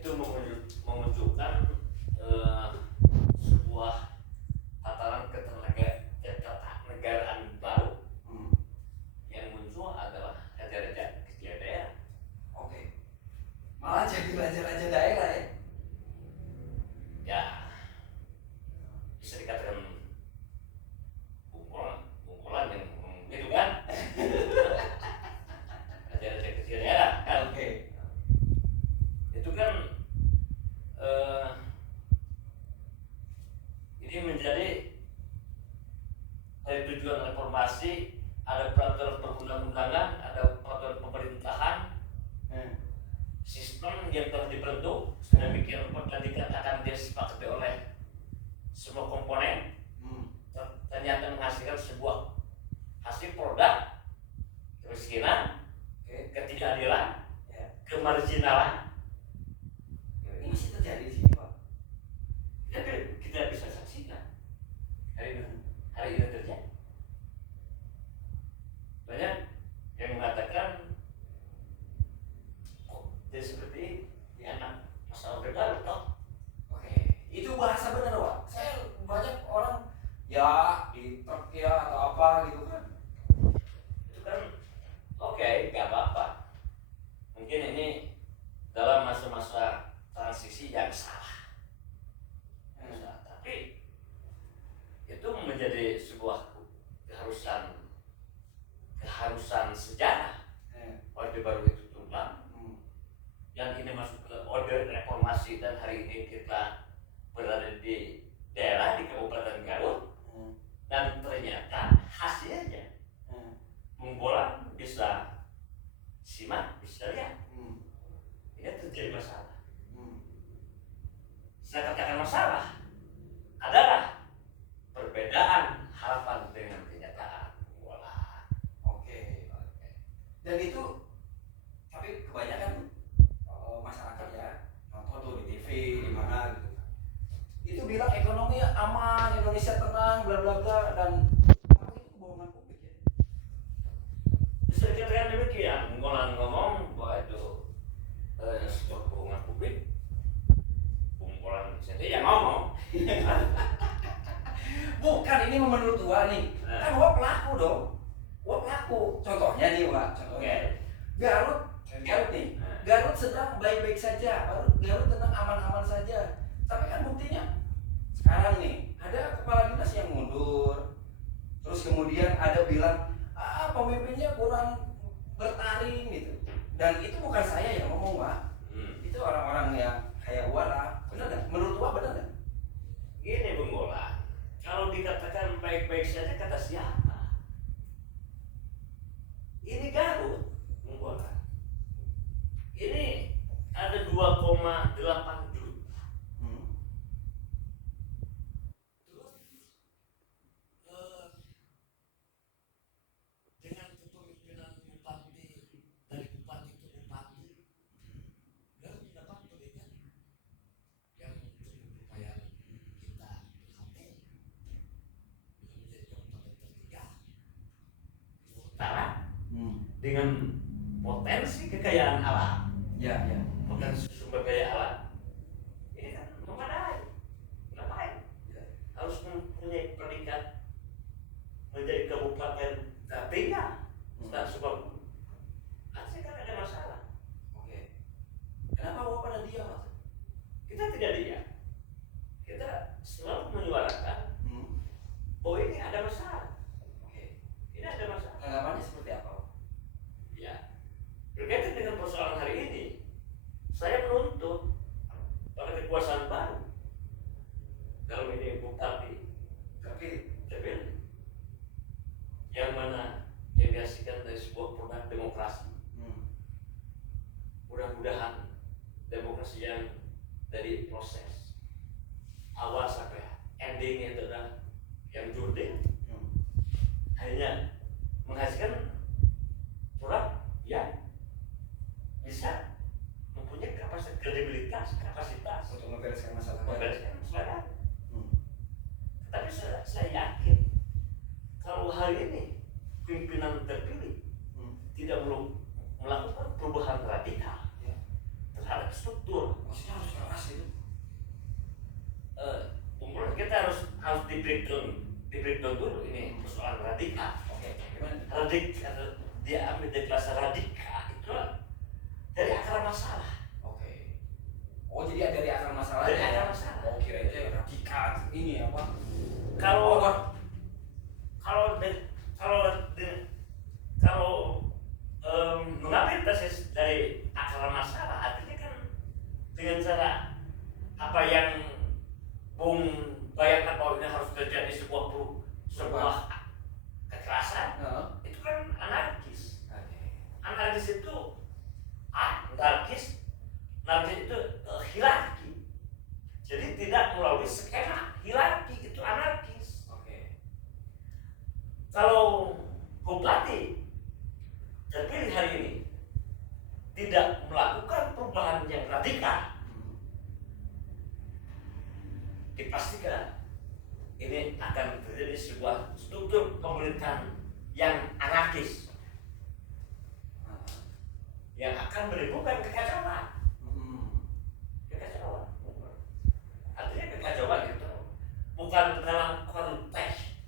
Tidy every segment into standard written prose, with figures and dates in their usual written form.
itu memunculkan sebuah tatanan ketatanegaraan baru. Yang muncul adalah raja-raja kecil daerah. Oke. Malah jadi raja-raja daerah ya. Ya, bisa dikatakan bungkulan yang gitu kan. Raja-raja kecil daerah kan. Oke. Itu kan ini menjadi dari tujuan reformasi. Ada peraturan perundang-undangan, ada peraturan pemerintahan, sistem yang telah dibentuk sedemikian rupa dan dikatakan dia disepakati oleh semua komponen, ternyata menghasilkan sebuah hasil produk kemiskinan, ketidakadilan, kemarginalan. Ini masih terjadi di sini, Pak. Kita bisa saksikan hari ini terjadi. Banyak yang mengatakan jadi seperti ini anak masa orde baru toh. Oke, itu bahasa benar, Pak. Saya banyak orang ya di truk ya atau apa gitu kan. Itu kan oke, nggak apa-apa. Mungkin ini dalam masa-masa transisi yang salah. Tapi itu menjadi sebuah keharusan sejarah. Orde baru itu tumbang, yang ini masuk ke orde reformasi, dan hari ini kita berada di daerah di Kabupaten Garut, dan ternyata hasilnya Menggolan bisa simak, bisa lihat. Ini terjadi masalah. Saya katakan masalah adalah perbedaan harapan dengan kenyataan. Oke. Dan itu tapi kebanyakan masyarakat ya nonton tuh di TV di mana gitu. Itu bilang ekonomi aman, Indonesia tenang, bla bla bla, dan itu kebohongan publik ya. Bisa dikatakan demikian. Menggolan ngomong bahwa itu sebuah kebohongan publik. Menggolan sendiri yang ngomong. Bukan, ini menurut gua nih. Kan gua pelaku dong. Gua pelaku. Contohnya nih, Pak. Contohnya. Garut nih. Garut sedang baik-baik saja. Garut tenang aman-aman saja. Tapi kan buktinya sekarang nih ada kepala dinas yang mundur. Terus kemudian ada bilang pemimpinnya kurang bertaring gitu. Dan itu bukan saya yang ngomong, Pak. Itu orang-orang yang kayak gua lah. Benar nggak? Menurut gua benar nggak? Gini Bung Golan, kalau dikatakan baik-baik saja kata siapa? Ini Garut, Bung Golan. Ini ada 2,8 juta. Terus dengan kepemimpinan bupati, dari bupati ke bupati, Garut mendapat pendidikan yang cukup lumayan. Kita berhasil menjadi kabupaten ketiga di utara dengan potensi kekayaan alam. Ya. Potensi sumber daya alam ini kan memadai. Ngapain? Harus mempunyai predikat menjadi kabupaten tertinggal setelah Sukabumi. Artinya kan ada masalah. Oke. Kenapa gua pada diam, Mas? Kita tidak diam. Kita selalu menyuarakan bahwa ini ada masalah. Oke. Ini ada masalah. Tanggapannya seperti apa? Ya, berkaitan dengan persoalan hari ini, saya menuntut pada kekuasaan baru. Dalam ini bupati terpilih, yang mana yang dihasilkan dari sebuah produk demokrasi. Mudah-mudahan demokrasi yang dari proses awal sampai endingnya itu adalah yang jurdil, hanya menghasilkan produk yang bisa mempunyai kredibilitas, kapasitas Untuk membereskan masalah. masalah. Tapi saya yakin kalau hari ini pimpinan terpilih tidak melakukan perubahan radikal terhadap terstruktur. Maksudnya harus keras itu. Umur kita harus di breakdown dulu ini persoalan radika. Oke, gimana? Dia ambil dari kelas radika itu dari akar masalah. Oke. Oh, jadi ada dari akar masalah. Dari akar masalah. Oh, kira itu ya radikal ini apa? Kalau mengambil tesis dari akar masalah, artinya kan dengan cara apa yang Bung bayangkan bahwa ini harus terjadi sebuah kekerasan, itu kan anarkis. Anarkis itu itu hierarki. Jadi tidak melalui skema hierarki, itu anarkis. Oke. Kalau bupati terpilih hari ini tidak melakukan perubahan yang radikal, dipastikan ini akan terjadi sebuah struktur pemerintahan yang anarkis yang akan menimbulkan kekacauan. Kekacauan. Artinya kekacauan itu bukan dalam konteks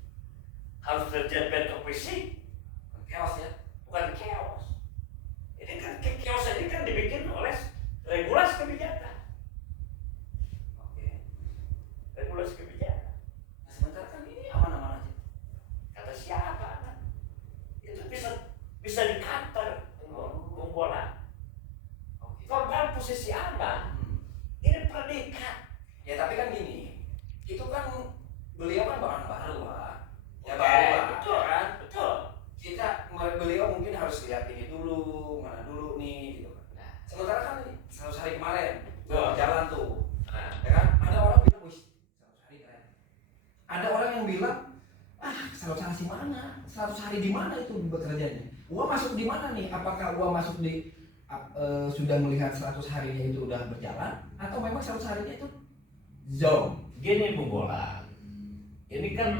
harus terjadi bentuk fisik, Chaos ya. bukan chaos. Ini kan chaos ini kan dibikin oleh regulasi kebijakan. Regulasi kebijakan. Nah, sementara kan ini aman-aman aja. Kata siapa? Kan? Itu bisa di-counter bola. Oke. Kalau dalam posisi Anda, ini predikat. Ya tapi kan gini, itu kan beliau kan orang baru, Pak. Ya Oke, baru, Pak. betul Ya kan? Betul. Beliau mungkin harus lihat ini dulu, mana dulu nih, gitu kan. Nah, Sementara kan 100 hari kemarin, Betul. jalan tuh, nah, ya kan? Ada orang bilang, wih, 100 hari keren. Ada orang yang bilang, 100 hari di mana? 100 hari di mana itu bekerjanya? Gua masuk di mana nih? Apakah gua masuk di sudah melihat 100 harinya itu udah berjalan, atau memang 100 harinya itu zone? gini Bung Bola, ini kan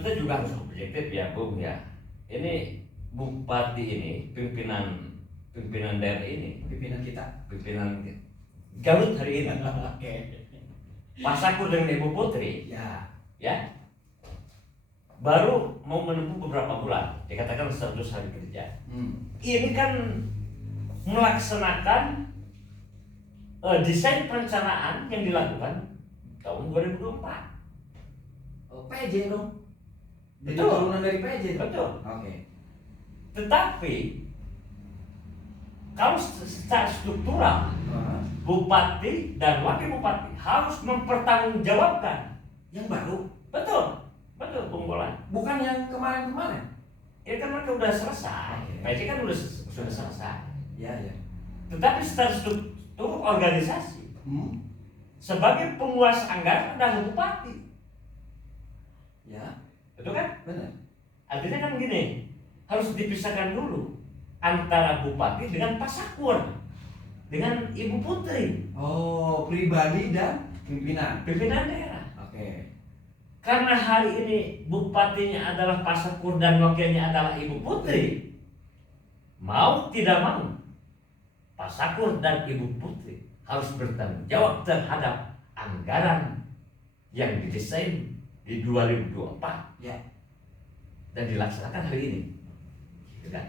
kita juga harus objektif ya Bung ya. Ini bupati ini pimpinan daerah ini, Pimpinan kita. pimpinan Garut hari ini. Oke. Pak Sakur dengan Ibu Putri, Ya. ya, baru mau menempuh beberapa bulan, dikatakan 100 hari kerja. Ini kan melaksanakan desain perencanaan yang dilakukan tahun 2024. PJ dong. Itu Betul. turunan dari PJ. Betul. Oke. Tetapi kalau secara struktural bupati dan wakil bupati harus mempertanggungjawabkan. Yang baru, Betul Bung Bola. bukan yang kemarin-kemarin. Ini kan mereka sudah selesai. Oke. PJ kan sudah selesai. Ya. Tetapi secara struktur organisasi sebagai penguasa anggaran adalah bupati. Ya, Betul kan? benar. Artinya kan gini, harus dipisahkan dulu antara bupati dengan Pak Sakur, dengan Ibu Putri, Oh, pribadi dan pimpinan. pimpinan daerah. Oke. Karena hari ini bupatinya adalah Pak Sakur dan wakilnya adalah Ibu Putri, mau tidak mau Pak Sakur dan Ibu Putri harus bertanggung jawab terhadap anggaran yang didesain di 2024 Ya. dan dilaksanakan hari ini. Gitu kan?